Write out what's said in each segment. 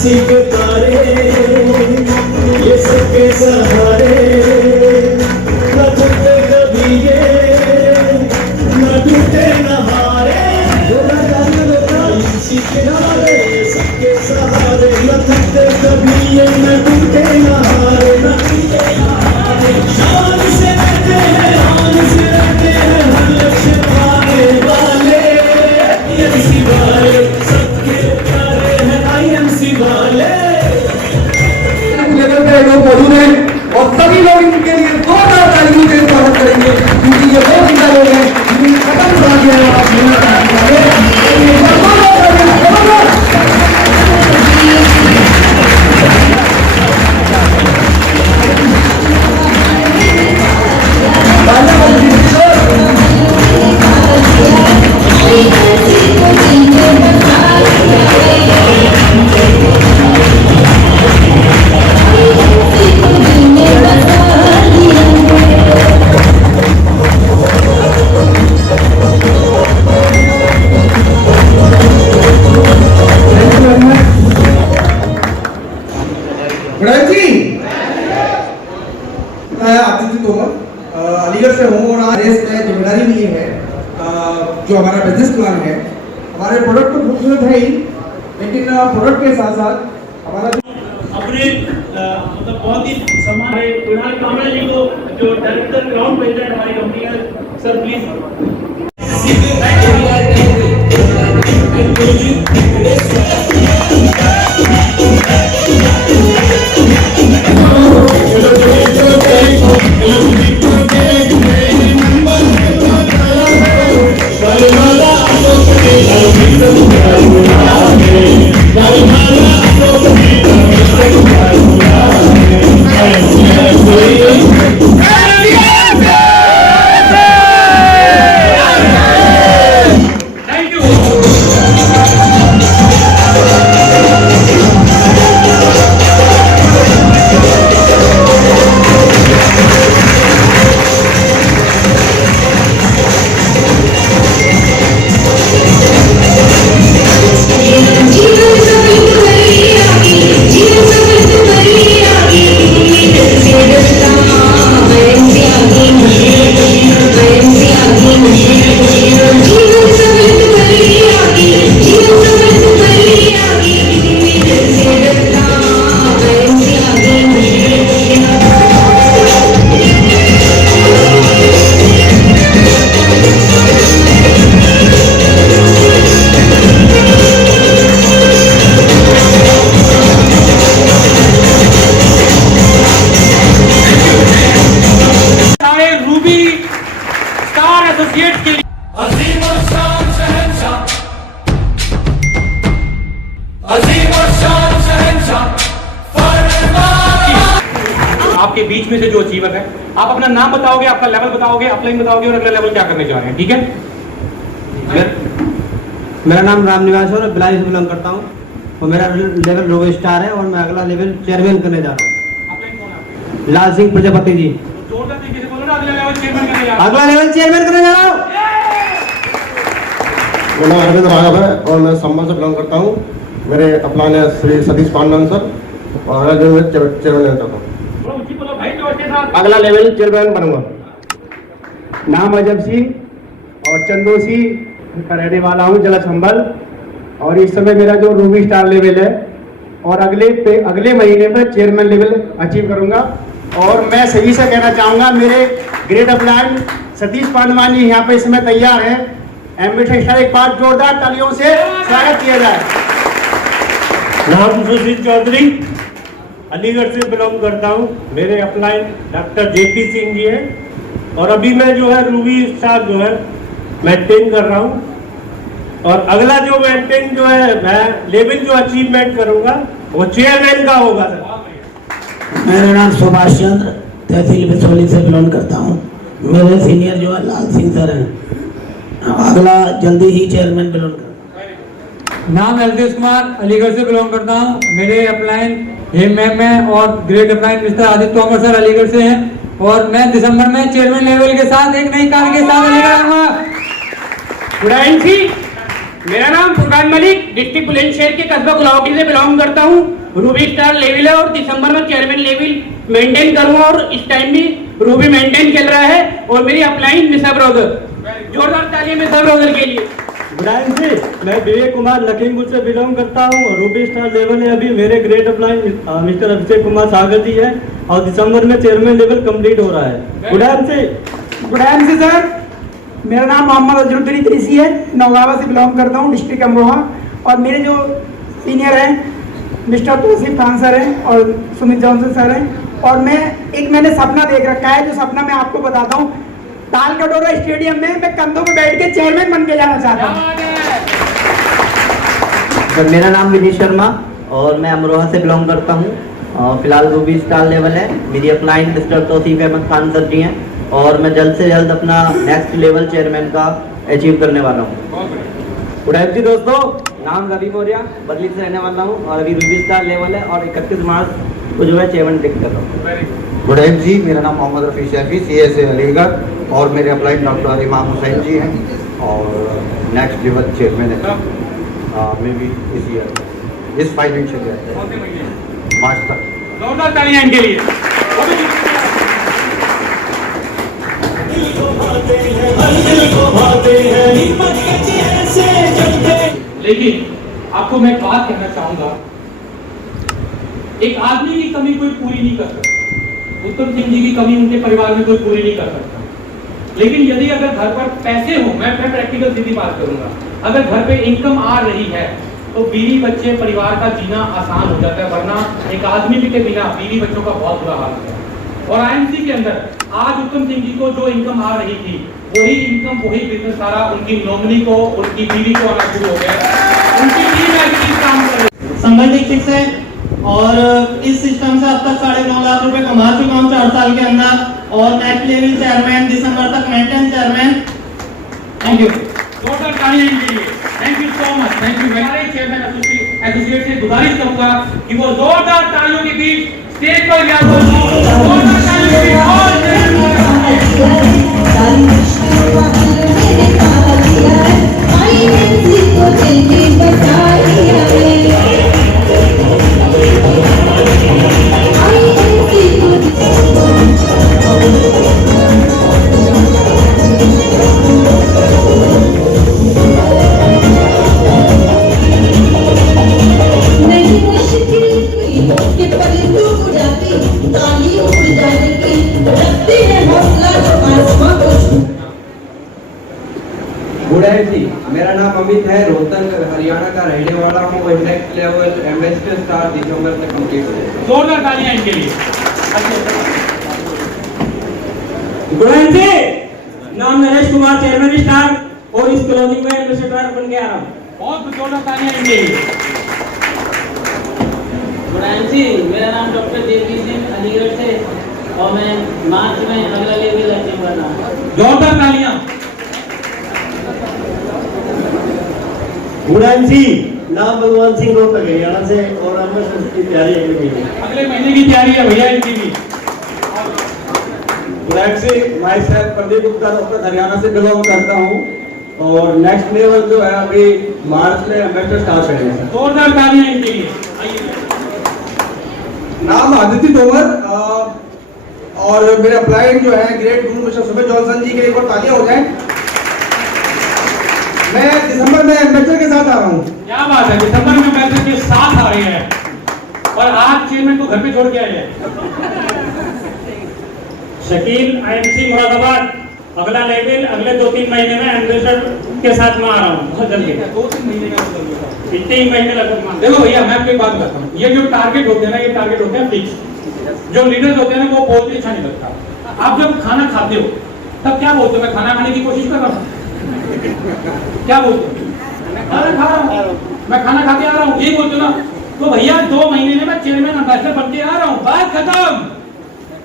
किसी के तारे ये सबके सहारे न टूटे कभी ये न टूटे न हारे किसी के तारे ये सबके सहारे न टूटे कभी ये न टूटे न हारे न टूटे न हारे शान से रहते हैं शान से रहते हैं हर लक्ष्य पाने वाले IMC वाले सबके प्यारे हैं IMC वाले लेवल पे लोग मौजूद हैं और सभी लोग इनके लिए जोरदार तालियों से स्वागत करेंगे क्योंकि ये बहुत जिंदा लोग हैं जिन्हें खत्म करा दिया है आप अलीगढ़ से हूँ और आज में जिम्मेदारी ली है जो हमारा बिजनेस प्लान है। हमारे प्रोडक्ट तो खूबसूरत है ही, लेकिन प्रोडक्ट के साथ साथ हमारा अपने मतलब बहुत ही सम्मान है कुणाल कामरा जी को जो डायरेक्टर ग्राउंड प्रेसिडेंट हमारी कंपनी है। सर प्लीज आपके बीच में से जो अचीवर है, आप अपना नाम बताओगे, आपका लेवल बताओगे, अपलाइन बताओगे और अगला लेवल क्या करने जा रहे हैं। ठीक है, मेरा नाम राम निवास है और बिलाई से बिलोंग करता हूँ और मेरा लेवल रोबो स्टार है और मैं अगला लेवल चेयरमैन करने जा रहा हूँ। अपलाइन कौन है? लाल सिंह प्रजापति जी। जोरदार तरीके से बोलो ना, अगला लेवल चेयरमैन करने जा रहा हूं। अगला लेवल चेयरमैन करने जा रहा हूँ। मेरा नाम अरविंद राघव है और मैं संभल से बिलोंग करता हूँ। मेरे अपलाइन है श्री सतीश पांडवान सर और अगला लेवल चेयरमैन रहता हूँ। अगला लेवल चेयरमैन बनूंगा। नाम अजब सिंह और चंदोसी का रहने वाला हूँ, जिला संभल, और इस समय मेरा जो रूबी स्टार लेवल है और अगले महीने में चेयरमैन लेवल अचीव करूंगा। और मैं सही से कहना चाहूँगा, मेरे ग्रेट अपलाइन सतीश पांडवान जी यहाँ पे इस समय तैयार हैं। एम्बिशन एक बार जोरदार तालियों से स्वागत किया जाए। नाम सुशील चौधरी, अलीगढ़ से बिलोंग करता हूँ। मेरे upline doctor JP Singh ji हैं और अभी मैं जो है रूबी स्टार जो है मेंटेन कर रहा हूँ और अगला जो मेंटेन जो है मैं लेवल जो अचीवमेंट करूँगा वो चेयरमैन का होगा। सर मेरा नाम सुभाष चंद्र, तहसील बिसौली से बिलोंग करता हूँ। मेरे सीनियर जो है लाल सिंह सर हैं। अगला जल्दी ही चेयरमैन बिलोंग करता हूँ। नाम एलदेश कुमार, अलीगढ़ से बिलोंग करता हूँ। मेरे अपलाइन हेम मैम है और great upline mister Aditya Tomar sir Aligarh से हैं और मैं दिसंबर में चेयरमैन लेवल के साथ एक नई कार के साथ अलीगढ़ आऊंगा। गुड मेरा नाम फुरकान मलिक, डिस्ट्रिक्ट बुलंदशहर के कस्बा गुलावटी से बिलोंग करता हूँ। रूबी स्टार लेवल है और दिसंबर में चेयरमैन लेवल मेंटेन करूँगा और इस टाइम भी रूबी मेंटेन चल रहा है। और मेरी अपलाइन मिसा ब्रदर, जोरदार तालियां मिसा ब्रदर के लिए। गुडाइन जी, मैं विवेक कुमार लखीमपुर से बिलोंग करता हूँ। रूबी स्टार लेवल है अभी मेरे great upline mister Abhishek Kumar Sagar जी है और दिसंबर में चेयरमैन लेवल कंप्लीट हो रहा है। गुडाइन जी सर, मेरा नाम मोहम्मद अजरुद्दीन इदरीसी है, नौगावा से बिलोंग करता हूँ, डिस्ट्रिक्ट अमरोहा। और मेरे जो सीनियर हैं मिस्टर तौसीफ खान सर हैं और सुमित जॉनसन सर हैं। और मैंने सपना देख रखा है, जो सपना मैं आपको बताता हूँ। तालकटोरा स्टेडियम में मैं कंधों पे बैठ के चेयरमैन बन के जाना चाहता हूँ। सर, मेरा नाम विनीत शर्मा और मैं अमरोहा से बिलोंग करता हूँ। फिलहाल रूबी स्टार लेवल है। मेरी upline mister Tauseef Ahmed Khan sir ji हैं और मैं जल्द से जल्द अपना नेक्स्ट लेवल चेयरमैन का अचीव करने वाला हूँ। गुड इवनिंग जी दोस्तों, नाम रवि मौर्य, बदली से रहने वाला हूँ और अभी रूबी स्टार लेवल है और 31 मार्च को जो है चेयरमैन टिक कर रहा हूँ। गुड इवनिंग जी, मेरा नाम मोहम्मद रफी शैफी, CSA अलीगढ़ और मेरे अपलाइन डॉक्टर इमाम हुसैन जी हैं और नेक्स्ट लेवल चेयरमैन है मे बी इस ईयर, इस फाइनेंशियल ईयर मार्च तक। जोरदार तालियां इनके लिए। दिल को भाते हैं, हर दिल को भाते हैं, हिम्मत के चेहरे से जलते। लेकिन आपको मैं एक बात कहना चाहूंगा, एक आदमी की कमी कोई पूरी नहीं कर सकता। उत्तम सिंह जी की कमी उनके परिवार में कोई पूरी नहीं कर सकता। लेकिन यदि अगर घर पर पैसे हो, मैं प्रैक्टिकल सीधी बात करूंगा, अगर घर पे इनकम आ रही है तो बीवी बच्चे परिवार का जीना आसान हो जाता है। वरना एक आदमी के बिना बीवी बच्चों का बहुत बुरा हाल है। और IMC के अंदर आज उत्तम सिंह जी को जो इनकम आ रही थी, वही इनकम वही बिजनेस सारा उनकी नॉमिनी को, उनकी बीवी को आना शुरू हो गया। उनकी टीम ऐसी काम कर रही है। संगठित शिक्षा है और इस सिस्टम से अब तक 9.5 लाख रुपए कमा चुका हूँ 4 साल के अंदर। और नेक्स्ट लेवल चेयरमैन, दिसंबर तक मेंटेन चेयरमैन। Thank you. जोरदार तालियां इनके लिए। Thank you so much. Thank you. हमारे चेयरमैन एसोसिएट से गुजारिश करूंगा कि वो जोरदार तालियों के बीच स्टेज पर गया तो जोरदार तालियों के गुड इवनिंग जी, मेरा नाम अमित है, रोहतक हरियाणा का रहने वाला हूँ। वही नेक्स्ट लेवल एम्बेसडर स्टार दिसंबर तक कंप्लीट हो जाएगा। जोरदार तालियां इनके लिए। गुड इवनिंग जी, नाम नरेश कुमार, चेयरमैन स्टार और इस कॉलोनी में एम्बेसडर बन के आ रहा हूँ। बहुत जोरदार तालियां इनके लिए। गुड इवनिंग जी, मेरा नाम डॉक्टर जेपी सिंह अलीगढ़ से और मैं मार्च में अगला लेवल अचीव कर रहा हूँ। जोरदार तालियां। गुड इवनिंग जी, नाम भगवान सिंह रोहतक हरियाणा से और अमृतसर की तैयारी अगले महीने की तैयारी है भैया इनकी भी। गुड इवनिंग जी, मैं सर प्रदीप गुप्ता रोहतक हरियाणा से बिलोंग करता हूँ और नेक्स्ट लेवल जो है अभी मार्च में एम्बेसडर स्टार करेंगे। जोरदार तालियां इनके लिए। नाम आदित्य तोमर और मेरे अपलाइड जो है ग्रेट गुरु मिस्टर सुमित जॉनसन जी के लिए तालियां हो जाए। मैं दिसंबर में एम्बेसडर के साथ आ रहा हूँ। क्या बात है, दिसंबर में एम्बेसडर के साथ आ रहे हैं और आज चेयरमैन को घर पे छोड़ के आए हैं। शकील, IMC मुरादाबाद, अगला लेवल अगले 2-3 महीने में एम्बेसडर के साथ मैं आ रहा हूँ बहुत जल्दी। 2-3 महीने में इतने ही महीने लगभग। देखो भैया, मैं आपको एक बात बताता हूँ, ये जो टारगेट होते हैं ना, ये टारगेट होते हैं फिक्स। जो लीडर्स होते हैं ना, वो बोलते अच्छा नहीं लगता। आप जब खाना खाते हो तब क्या बोलते हो? मैं खाना खाने की कोशिश कर रहा हूँ। क्या बोलते हो? खाना खा रहा हूँ, मैं खाना खा के आ रहा हूँ, यही बोलते हो ना। तो भैया 2 महीने में मैं चेयरमैन एम्बेसडर बन के आ रहा हूँ, बात खत्म।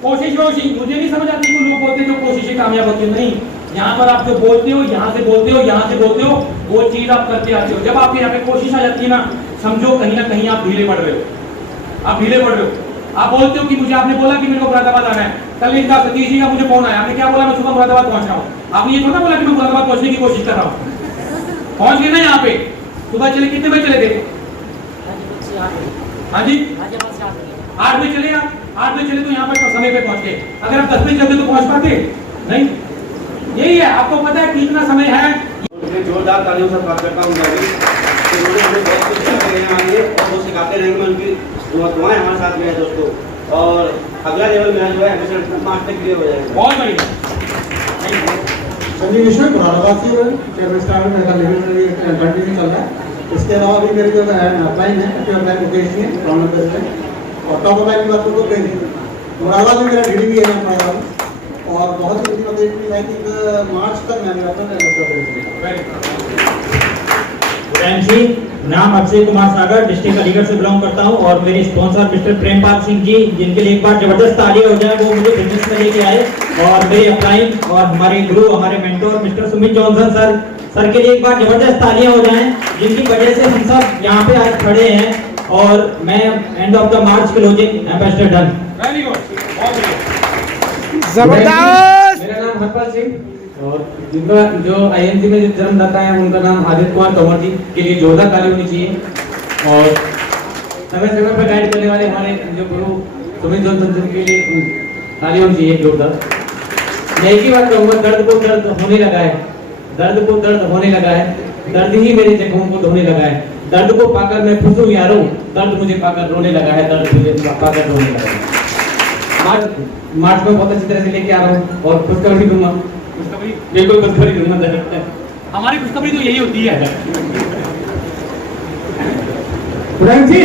कोशिश मुझे नहीं समझ आती कि लोग बोलते हैं जो कोशिशें कामयाब होती है। नहीं, यहाँ पर आप जो बोलते हो, यहाँ से बोलते हो, यहाँ से बोलते हो, वो चीज आप करते आते हो। जब आपके यहाँ पे कोशिश आ जाती है ना, समझो कहीं ना कहीं आप ढीले पड़ रहे हो। आप ढीले पड़ रहे हो। आप बोलते हो कि मुझे आपने बोला कि मेरे को मुरादाबाद आना है, कल इनका सतीश जी का मुझे फोन आया, आपने क्या बोला? मैं सुबह मुरादाबाद पहुंच रहा हूँ। आपने ये थोड़ा बोला कि मैं मुरादाबाद पहुंचने की कोशिश कर रहा हूँ। पहुंच गए ना यहाँ पे? सुबह चले, कितने बजे चले थे? हाँ जी 8 बजे चले आप, 8 बजे चले तो यहाँ पर समय पे पहुंच गए। अगर आप 10 बजे चलते तो पहुंच पाते नहीं। यही है, आपको पता है कितना समय है। जोरदार तालियों से बात करता हूँ उन्होंने बहुत कुछ सिखाते हैं आगे और वो सिखाते रहेंगे। उनकी दुआएं हमारे साथ में है दोस्तों, और अगला लेवल मेरा जो है एम्बेसडर मार्च तक क्लियर हो जाएगा। बहुत बढ़िया। संजीव मिश्रा मुरादाबाद से चेयरमैन स्टार में मेरा लेवल कंटिन्यू चल रहा है। इसके अलावा भी मेरी जो अपलाइन है अपलाइन मुकेश जी है ग्राउंड नंबर में, और टॉप अपलाइन की बात करूँ तो प्रेम मुरादाबाद में मेरा डीडी भी है मुरादाबाद, और बहुत ही अपडेट है कि मार्च तक मैंने अपना जी, नाम अक्षय कुमार सागर, डिस्ट्रिक्ट अलीगढ़ से बिलोंग करता हूं, और मेरे स्पॉन्सर मिस्टर प्रेमपाल सिंह जी, जिनके लिए एक बार जबरदस्त तालियां हो जाए, वो मुझे फिटनेस में लेके आए, और मेरे अपलाइन और हमारे गुरु, हमारे mentor mister Sumit Johnson sir के लिए एक बार जबरदस्त तालियां हो जाएं, जिनकी वजह से हम सब यहाँ पे आज खड़े हैं, और मैं end of the March closing ambassador done. Very good, बहुत बढ़िया, जबरदस्त। मेरा नाम हरपाल सिंह, और जिनका जो आईएनसी में जन्मदाता है उनका नाम आदित्य कुमार तोमर जी के लिए जोरदार ताली होनी चाहिए। और समय समय पर गाइड करने वाले हमारे जो गुरु सुमित जॉनसन जी के लिए ताली होनी चाहिए जोरदार। मैं एक ही बात कहूँगा, दर्द को दर्द होने लगा है, दर्द को दर्द होने लगा है, दर्द ही मेरे जख्मों को धोने लगा है, दर्द को पाकर मैं खुश हूँ यारों, दर्द मुझे पाकर रोने लगा है, दर्द मुझे पाकर रोने लगा है। मार्च में बहुत अच्छी तरह से लेके आ रहा हूँ, और खुशखबरी दूंगा, खुशखबरी बिल्कुल खुशखबरी दूंगा। हमारी खुशखबरी तो यही होती है। प्रेम जी,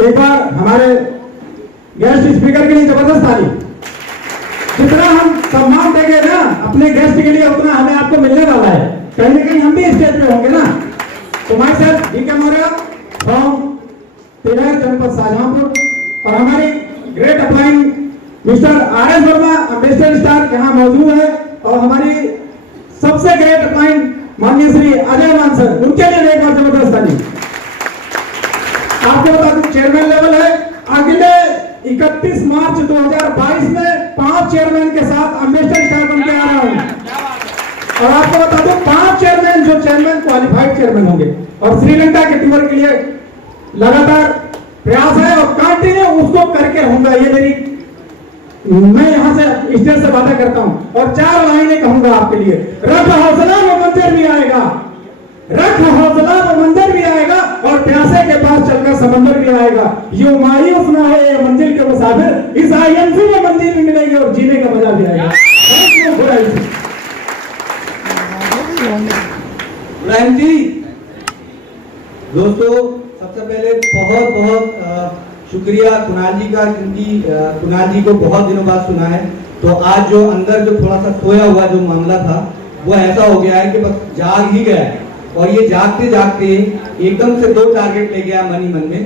एक बार हमारे गेस्ट स्पीकर के लिए जबरदस्त ताली। जितना हम सम्मान देंगे ना अपने गेस्ट के लिए, उतना हमें आपको मिलने वाला है। कहीं ना कहीं हम भी स्टेज पे होंगे ना। तो my sir DK Maurya from Tilhar जनपद शाहजहांपुर, और हमारी great upline mister RS Verma ambassador star यहाँ मौजूद है, और हमारी सबसे ग्रेट अपलाइन माननीय श्री अजय मान सर, उनके लिए एक बार जबरदस्त ताली। आपको बता दूं चेयरमैन लेवल है, अगले 31 मार्च 2022 में 5 चेयरमैन के साथ एम्बेसडर स्टार बन के आ रहा हूं, और आपको बता दूं 5 चेयरमैन जो चेयरमैन क्वालिफाइड चेयरमैन होंगे, और श्रीलंका के टूर के लिए लगातार प्रयास है और कंटिन्यू उसको करके रहूंगा। ये मेरी, मैं यहाँ से स्टेज से बातें करता हूँ, और 4 लाइनें कहूंगा आपके लिए। रख हौसला वो मंजर भी आएगा, रख हौसला वो मंजर भी आएगा, और प्यासे के पास चलकर समंदर भी आएगा। यूं मायूस ना हो ये मंजिल के मुसाफिर, इस आईएनसी में मंजिल भी मिलेगी और जीने का मजा भी आएगा। इब्राहिम जी, दोस्तों सबसे पहले बहुत बहुत शुक्रिया कुणाल जी का, क्योंकि कुणाल जी को बहुत दिनों बाद सुना है। तो आज जो अंदर जो थोड़ा सा सोया हुआ जो मामला था, वो ऐसा हो गया है कि बस जाग ही गया है, और ये जागते जागते एकदम से 2 टारगेट ले गया मन ही मन में।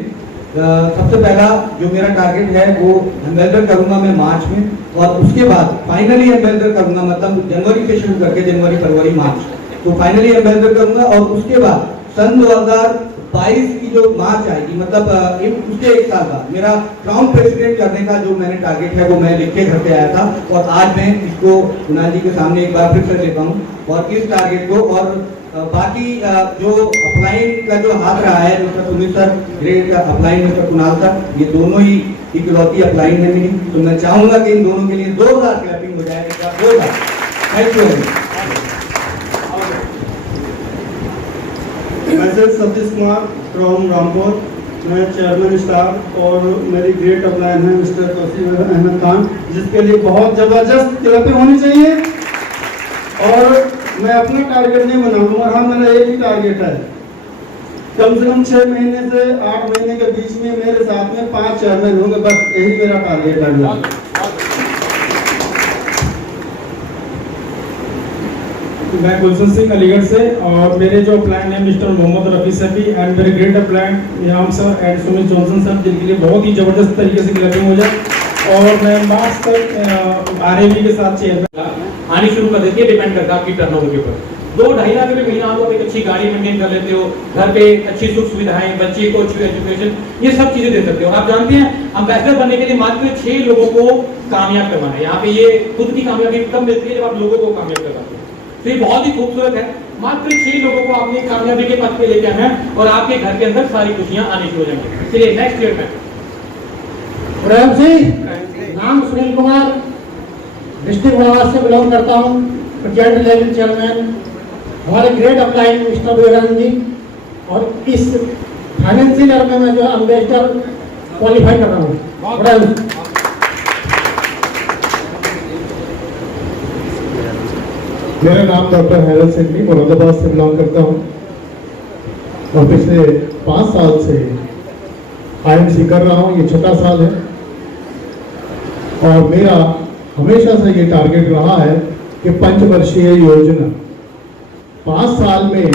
सबसे पहला जो मेरा टारगेट है वो एम्बेसडर करूंगा मैं मार्च में, और उसके बाद फाइनली एम्बेसडर करूंगा, मतलब जनवरी से शुरू करके जनवरी फरवरी मार्च, तो फाइनली एम्बेसडर करूंगा। और उसके बाद सन 2022 की जो मार्च आएगी, मतलब उसके 1 साल बाद मेरा क्राउन प्रेसिडेंट करने का जो मैंने टारगेट है वो मैं लिख के घर पे आया था, और आज मैं इसको कुणाल जी के सामने एक बार फिर से लेता हूँ, और इस टारगेट को, और बाकी जो अपलाइन का जो हाथ रहा है mister Sumit sir, great upline mister Kunal sir, ये दोनों ही इकलौती अपलाइन है मेरी, तो मैं चाहूंगा कि इन दोनों के लिए 2000 क्लैपिंग हो जाए। Thank you. मैं सतीश कुमार फ्रॉम रामपुर, मैं चेयरमैन स्टाफ, और मेरी ग्रेट अपलाइन है मिस्टर तौसीफ अहमद खान, जिसके लिए बहुत जबरदस्त क्लैपिंग होनी चाहिए। और मैं अपना टारगेट नहीं बनाऊंगा, हाँ मेरा एक ही टारगेट है, कम से कम 6 महीने से 8 महीने के बीच में मेरे साथ में 5 चेयरमैन होंगे, बस यही मेरा टारगेट है। मैं गुलशन सिंह अलीगढ़ से, और मेरे जो अपलाइन है mister Mohammad Rafi sir and मेरे great upline Yam sir and Sumit Johnson sir, जिनके लिए बहुत ही जबरदस्त तरीके से क्लैपिंग हो जाए, और मैं मार्च तक RAB के साथ चेयरमैन आनी शुरू कर देती है। डिपेंड करता है आपकी टर्नओवर के ऊपर। 2-2.5 लाख रुपए महीना आप एक अच्छी गाड़ी मेंटेन कर लेते हो, घर पे अच्छी सुख सुविधाएं, बच्चे को अच्छी एजुकेशन, ये सब चीजें दे सकते हो। आप जानते हैं एम्बेसडर बनने के लिए मात्र 6 लोगों को कामयाब करवाना है। यहाँ पे ये खुद की कामयाबी तब मिलती है जब आप लोगों को कामयाब करवाते हो। तो ये बहुत ही खूबसूरत है। मात्र 6 लोगों को आपने कामयाबी के पथ पे लेके आना है और आपके घर के अंदर सारी खुशियां आनी शुरू हो जाएंगी। चलिए नेक्स्ट चेयरमैन। प्रेम सिंह, नाम सुनील कुमार, डिस्ट्रिक्ट बनारस से बिलोंग करता हूँ, प्रेसिडेंट लेवल चेयरमैन। हमारे great upline mister Vivekananda ji, और इस फाइनेंशियल ईयर में मैं जो एम्बेसडर क्वालिफाई कर रहा हूँ। मेरा नाम डॉक्टर हैदर सिंह जी, मुरादाबाद से बिलोंग करता हूँ और पिछले 5 साल से IMC कर रहा हूँ। ये 6वां साल है और मेरा हमेशा से ये टारगेट रहा है कि पंचवर्षीय योजना 5 साल में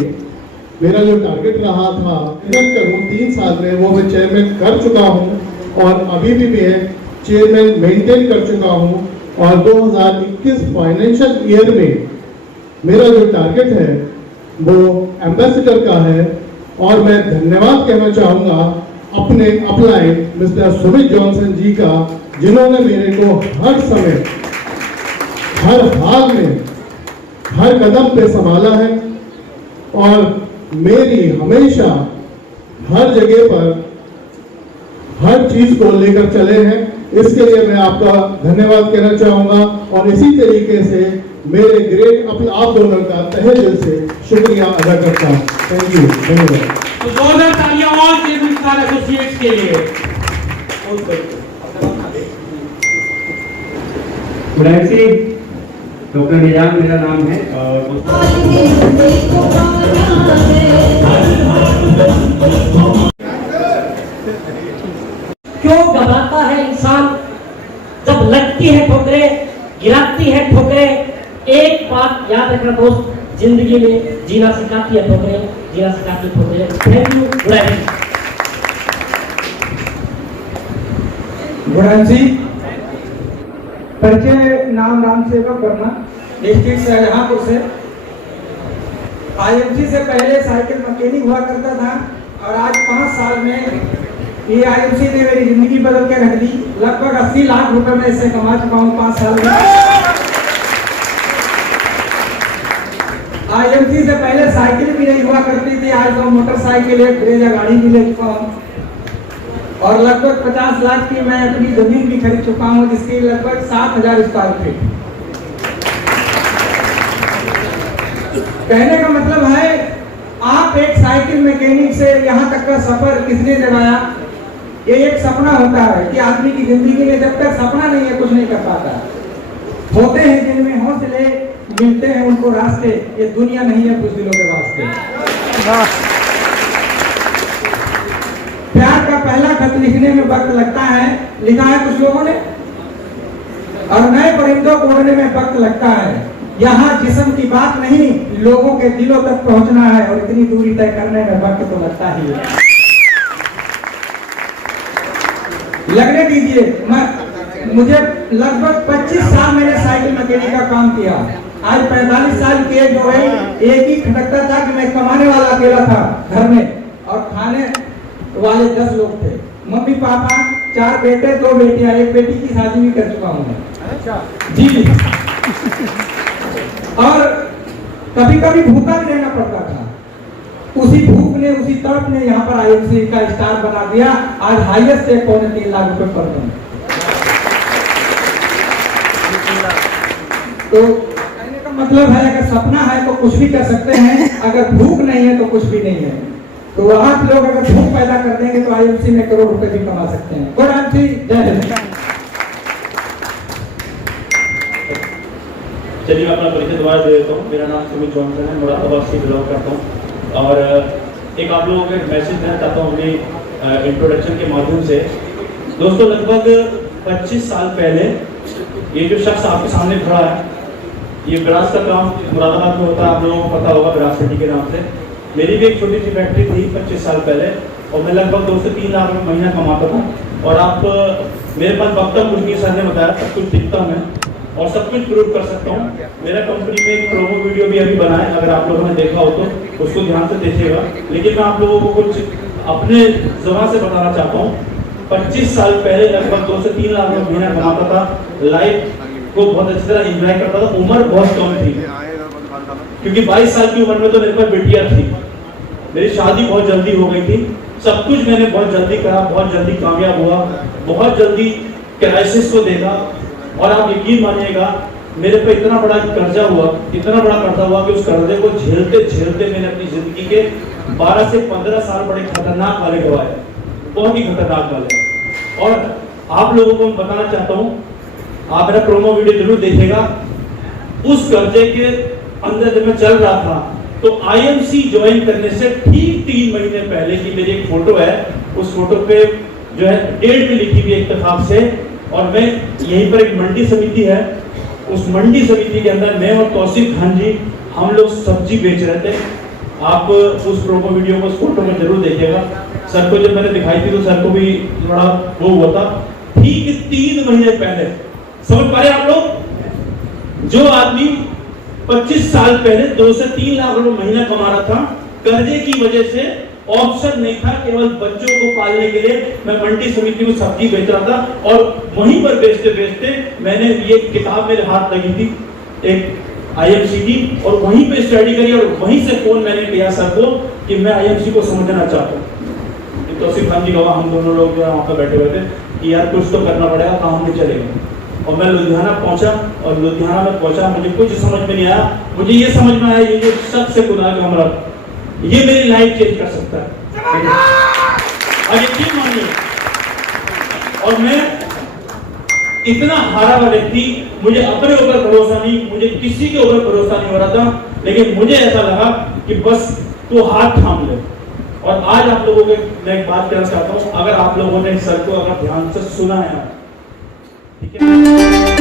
मेरा जो टारगेट रहा था करूँ 3 साल में वो मैं चेयरमैन कर चुका हूँ और अभी भी मैं चेयरमैन मेंटेन कर चुका हूँ। और 2021 फाइनेंशियल ईयर में मेरा जो टारगेट है वो एम्बेसडर का है और मैं धन्यवाद कहना चाहूँगा अपने अपलाइन मिस्टर सुमित जॉनसन जी का, जिन्होंने मेरे को हर समय, हर हाल में, हर कदम पे संभाला है और मेरी हमेशा हर जगह पर हर चीज को लेकर चले हैं। इसके लिए मैं आपका धन्यवाद कहना चाहूंगा और इसी तरीके से मेरे ग्रेट आप दोनों का तहे दिल से शुक्रिया अदा करता हूँ। थैंक यू, धन्यवाद। तो जोरदार तालियां और चेयरमैन स्टार एसोसिएट्स के लिए। डॉक्टर निजाम मेरा नाम है और क्यों घबराता है इंसान जब लगती है ठोकरें, गिराती है ठोकरें। एक बात याद रखना दोस्त, जिंदगी में जीना सिखाती है ठोकरें, जीना सिखाती है ठोकरें। Thank you. गुड जी, परिचय नाम राम सेवक वर्मा, डिस्ट्रिक्ट शाहजहांपुर से। IMC से पहले साइकिल मैकेनिक हुआ करता था और आज 5 साल में ये IMC ने मेरी जिंदगी बदल के रख दी। लगभग 80 लाख रुपए में इससे कमा चुका हूँ 5 साल में। IMC से पहले साइकिल भी नहीं हुआ करती थी, आज तो मोटरसाइकिल, एक ब्रेजा गाड़ी भी ले चुका हूँ और लगभग 50 लाख की मैं अपनी जमीन भी खरीद चुका हूँ, जिसकी लगभग 7000 स्क्वायर फीट। कहने का मतलब है आप एक साइकिल मैकेनिक से यहाँ तक का सफर किसने जगाया। ये एक सपना होता है कि आदमी की जिंदगी में जब तक सपना नहीं है कुछ नहीं कर पाता। होते हैं जिनमें हौसले, मिलते हैं उनको रास्ते। ये दुनिया नहीं है कुछ दिलों के वास्ते। प्यार का पहला खत लिखने में वक्त लगता है, लिखा है कुछ लोगों ने, और नए परिंदों को उड़ने में वक्त लगता है। यहाँ जिस्म की बात नहीं, लोगों के दिलों तक पहुँचना है और इतनी दूरी तय करने में वक्त तो लगता ही है। लगने दीजिए, मुझे लगभग 25 साल मैंने साइकिल मैकेनिक का काम किया। आज 45 साल की एज हो गई। एक ही खटकता था कि मैं कमाने वाला अकेला था घर में और खाने वाले 10 लोग थे। मम्मी पापा, 4 बेटे 2 बेटियां, एक बेटी की शादी भी कर चुका हूँ जी। और कभी कभी भूखा भी रहना पड़ता था। उसी भूख ने, उसी तड़प ने यहाँ पर IMC का स्टार बना दिया। आज हाईएस्ट से 3.25 लाख रुपए पर दिन। तो कहने का मतलब है अगर सपना है तो कुछ भी कर सकते हैं, अगर भूख नहीं है तो कुछ भी नहीं है। तो आप लोग अगर भूख पैदा कर देंगे तो IMC में करोड़ रुपए भी कमा सकते हैं। और IMC जय हिंद। चलिए मैं अपना परिचय दोबारा दे देता हूँ। मेरा नाम सुमित जॉनसन है, मुरादाबाद से बिलोंग करता हूँ और एक आप लोगों को एक मैसेज देना चाहता हूँ अपनी इंट्रोडक्शन के माध्यम से। दोस्तों, लगभग 25 साल पहले ये जो शख्स आपके सामने खड़ा है, ये ब्रास का काम मुरादाबाद में होता है, आप लोगों को पता होगा ब्रास सिटी के नाम से। मेरी भी एक छोटी सी फैक्ट्री थी 25 साल पहले और मैं लगभग 2 से 3 लाख रुपये महीना कमाता था। और आप मेरे पास वक्ता कुछ नहीं, सर ने बताया सब कुछ दिखता हूँ मैं और सब कुछ प्रूव कर सकता हूँ। मेरा कंपनी में एक प्रोमो वीडियो भी अभी बना है, अगर आप लोगों ने देखा हो तो उसको ध्यान से देखिएगा। लेकिन मैं आप लोगों को कुछ अपने ज़बान से बताना चाहता हूँ। 25 साल पहले लगभग 2 से 3 लाख रुपये महीना कमाता था, लाइफ को बहुत अच्छी तरह एंजॉय करता था, उम्र बहुत कम थी। क्योंकि 22 साल की उम्र में तो मेरे पास बेटियां थी, मेरी शादी बहुत जल्दी हो गई थी, सब कुछ मैंने बहुत जल्दी करा, बहुत जल्दी कामयाब हुआ, बहुत जल्दी क्राइसिस को देखा। और आप यकीन मानिएगा मेरे पे इतना बड़ा कर्जा हुआ, इतना बड़ा कर्जा हुआ कि उस कर्जे को झेलते झेलते मैंने अपनी जिंदगी के 12 से 15 साल बड़े खतरनाक वाले गवाए, बहुत ही खतरनाक वाले। और आप लोगों को मैं बताना चाहता हूँ, आप मेरा प्रोमो वीडियो जरूर देखिएगा। उस कर्जे के अंदर जब मैं चल रहा था तो आईएमसी ज्वाइन करने से ठीक 3 महीने पहले की मेरी एक फोटो है, उस फोटो पे जो है डेट भी लिखी हुई इत्तेफाक से, और मैं यहीं पर एक मंडी समिति है, उस मंडी समिति के अंदर मैं और तौसीफ खान जी हम लोग सब्जी बेच रहे थे। आप उस प्रोमो वीडियो को, उस फोटो में जरूर देखिएगा। सर को जब मैंने दिखाई थी तो सर को भी थोड़ा वो हुआ था। ठीक 3 महीने पहले, समझ पा रहे आप लोग, जो आदमी 25 साल पहले 2 से 3 लाख रुपए महीना कमा रहा था, कर्जे की वजह से ऑप्शन नहीं था, केवल बच्चों को पालने के लिए मैं मंडी समिति में सब्जी बेच रहा था। और वहीं पर बेचते बेचते मैंने ये किताब मेरे हाथ लगी थी एक आईएमसी की, और वहीं पे स्टडी करी, और वहीं से फोन मैंने किया सर को कि मैं आईएमसी को समझना चाहता हूँ। तो सिर्फ हम जी गवा, हम दोनों लोग वहाँ पर बैठे हुए थे कि यार कुछ तो करना पड़ेगा, काम नहीं चलेगा। और मैं लुधियाना पहुंचा, और लुधियाना में पहुंचा, मुझे कुछ समझ में नहीं आया। मुझे ये समझ में आया ये जो शख्स से खुदा का हमरा, ये मेरी लाइफ चेंज कर सकता है, और यकीन मानिए। और मैं इतना हारा हुआ व्यक्ति, मुझे अपने ऊपर भरोसा नहीं, मुझे किसी के ऊपर भरोसा नहीं हो रहा था, लेकिन मुझे ऐसा लगा कि बस तू हाथ थाम ले। और आज आप लोगों को मैं एक बात कहना चाहता हूँ, अगर आप लोगों ने सर को अगर ध्यान से सुना है, ठीक है।